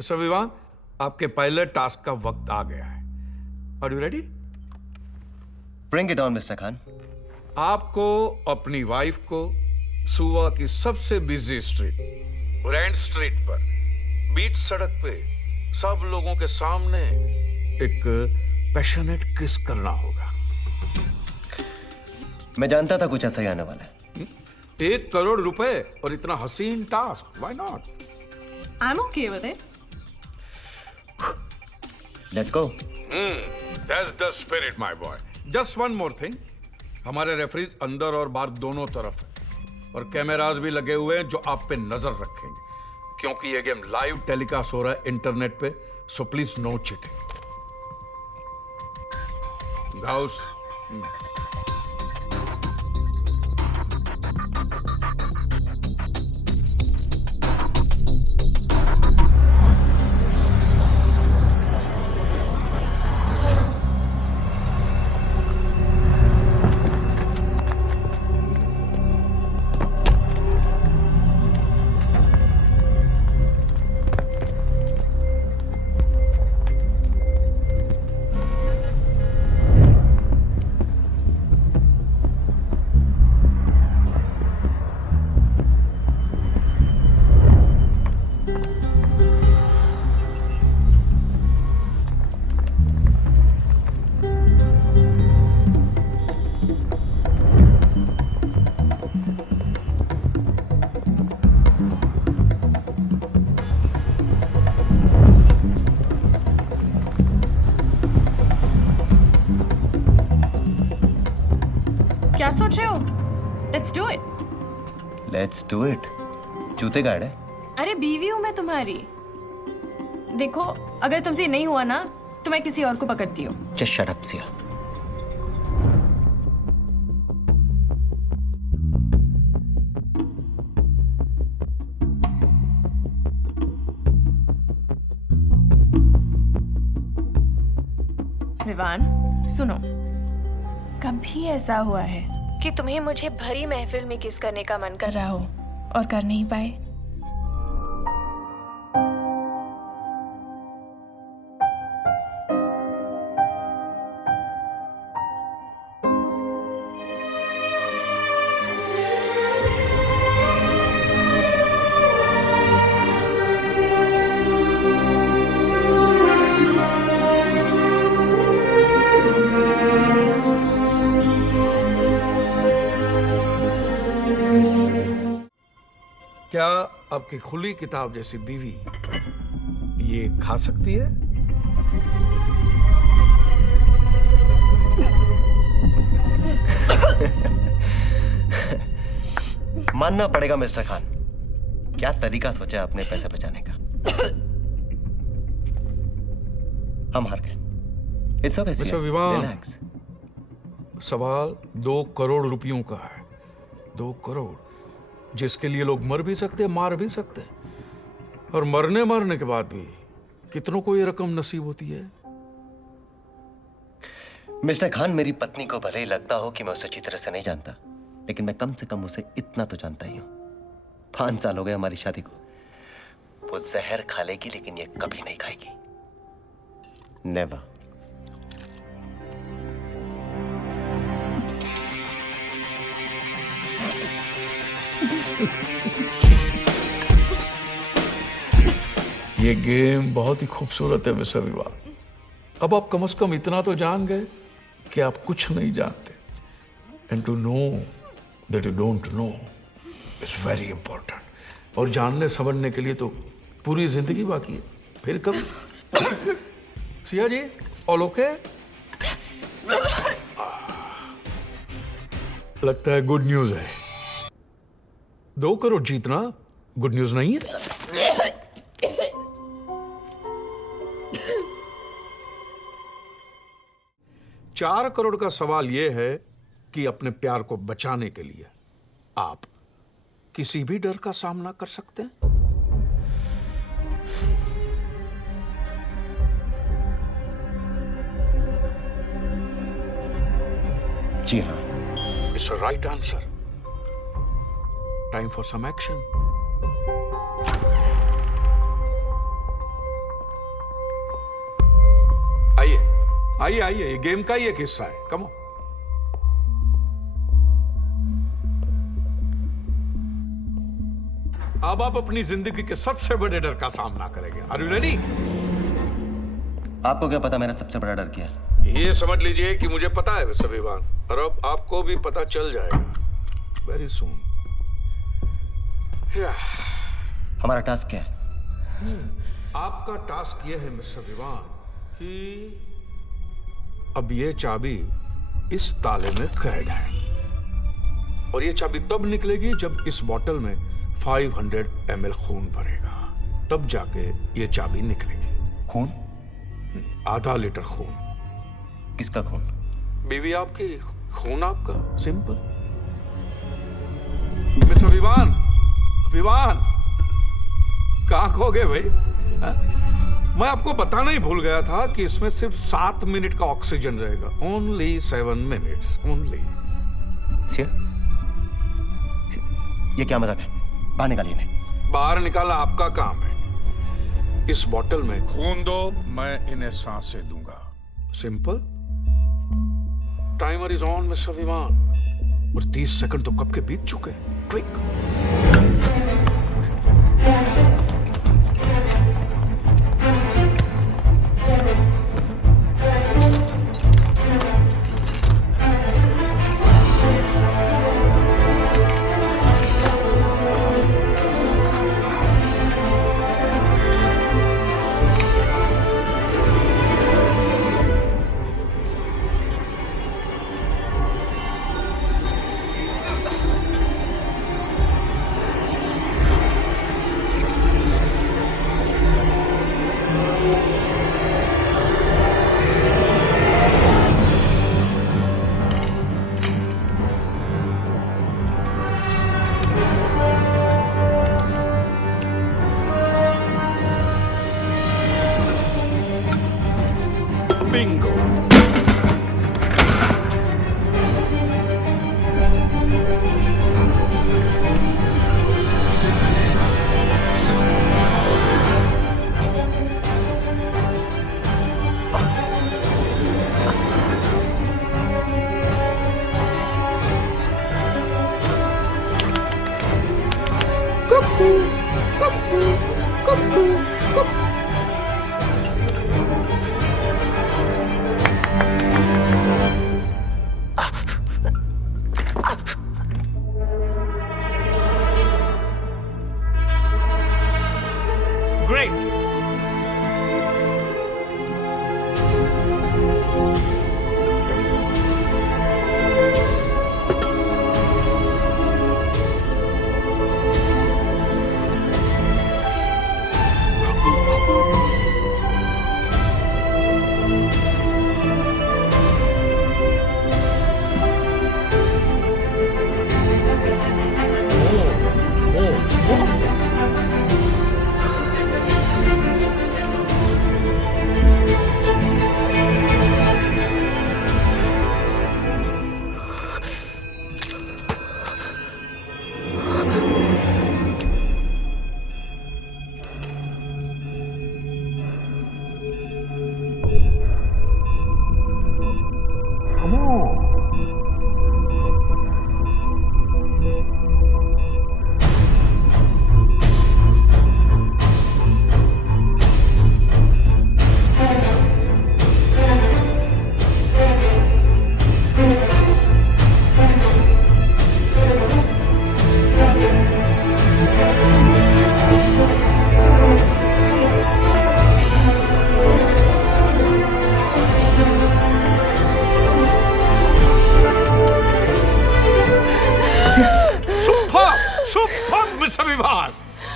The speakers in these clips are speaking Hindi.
मिस्टर विवान, आपके पहले टास्क का वक्त आ गया है। Are you ready? Bring it on, Mr. Khan. आपको अपनी वाइफ को सुवा की सबसे बिजी स्ट्रीट, ग्रैंड स्ट्रीट पर, बीच सड़क पे सब लोगों के सामने एक पैशनेट किस करना होगा। मैं जानता था कुछ ऐसा ही आने वाला है। 1 करोड़ रुपए और इतना हसीन task, why not? I'm okay with it. Let's go. That's the spirit, my boy. Just one more thing. हमारे रेफरीज अंदर और बाहर दोनों तरफ है और कैमरास भी लगे हुए हैं जो आप पे नजर रखेंगे, क्योंकि ये गेम लाइव टेलीकास्ट हो रहा है इंटरनेट पे, so please no cheating. Gauss, क्या सोच रहे हो? Let's do it. Let's do it. जूते गाड़ है। अरे बीवी हूं मैं तुम्हारी। देखो, अगर तुमसे नहीं हुआ ना तो मैं किसी और को पकड़ती हूँ। Just shut up, Sia. Vivaan, सुनो, कभी ऐसा हुआ है कि तुम्हें मुझे भरी महफिल में किस करने का मन कर रहा हो और कर नहीं पाए? क्या आपकी खुली किताब जैसी बीवी ये खा सकती है? मानना पड़ेगा मिस्टर खान, क्या तरीका सोचा अपने पैसे बचाने का। हम हार गए। It's okay, mister Vivaan, relax. सवाल 2 करोड़ रुपयों का है। 2 करोड़, जिसके लिए लोग मर भी सकते, मार भी सकते, और मरने के बाद भी कितनों को ये रकम नसीब होती है। मिस्टर खान, मेरी पत्नी को भले ही लगता हो कि मैं उसे अच्छी तरह से नहीं जानता, लेकिन मैं कम से कम उसे इतना तो जानता ही हूं। 5 साल हो गए हमारी शादी को। वो जहर खा लेगी लेकिन ये कभी नहीं खाएगी। नेवर। ये गेम बहुत ही खूबसूरत है मिस्टर विवान। अब आप कम से कम इतना तो जान गए कि आप कुछ नहीं जानते। And to know that you don't know is very important. और जानने समझने के लिए तो पूरी जिंदगी बाकी है। फिर कभी सिया जी, ऑल ओके? लगता है गुड न्यूज है। 2 करोड़ जीतना गुड न्यूज नहीं है? 4 करोड़ का सवाल यह है कि अपने प्यार को बचाने के लिए आप किसी भी डर का सामना कर सकते हैं। जी हाँ। It's a right answer. Time for some action. आइए आइए, ये गेम का ही एक हिस्सा है। Come on. अब आप अपनी जिंदगी के सबसे बड़े डर का सामना करेंगे। Are you ready? आपको क्या पता मेरा सबसे बड़ा डर क्या है? ये समझ लीजिए कि मुझे पता है मिस्टर विवान, और अब आपको भी पता चल जाएगा वेरी सून। हमारा टास्क क्या है? आपका टास्क ये है मिस्टर विवान कि अब ये चाबी इस ताले में कैद है, और ये चाबी तब निकलेगी जब इस बोतल में 500 ml खून भरेगा, तब जाके ये चाबी निकलेगी। खून? आधा लीटर खून। किसका खून? बीवी आपकी, खून आपका, सिंपल। मिस्टर विवान, विवान कहां खो गए भाई? मैं आपको बताना ही भूल गया था कि इसमें सिर्फ 7 मिनट का ऑक्सीजन रहेगा। Only 7 minutes only. सिर, ये क्या मजाक है? बाहर निकालिए इन्हें। बाहर निकालना आपका काम है। इस बोतल में खून दो, मैं इन्हें सांसें दूंगा। Simple. Timer is on mister विमान, और 30 सेकंड तो कब के बीत चुके हैं। Quick. Bingo. Cuckoo, cuckoo, cuckoo, cuckoo. Great.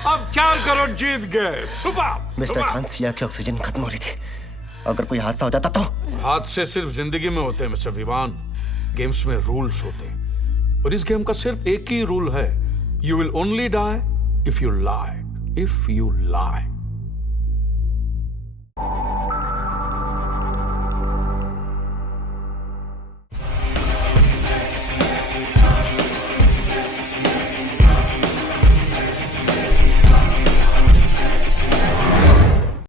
अब 4 करोड़ जीत गए। सुपर। मिस्टर खान, सिया की ऑक्सीजन खत्म हो रही थी। अगर कोई हादसा हो जाता तो? हादसे सिर्फ जिंदगी में होते हैं मिस्टर विवान। गेम्स में रूल्स होते हैं, और इस गेम का सिर्फ एक ही रूल है, you will only die if you lie. If you lie.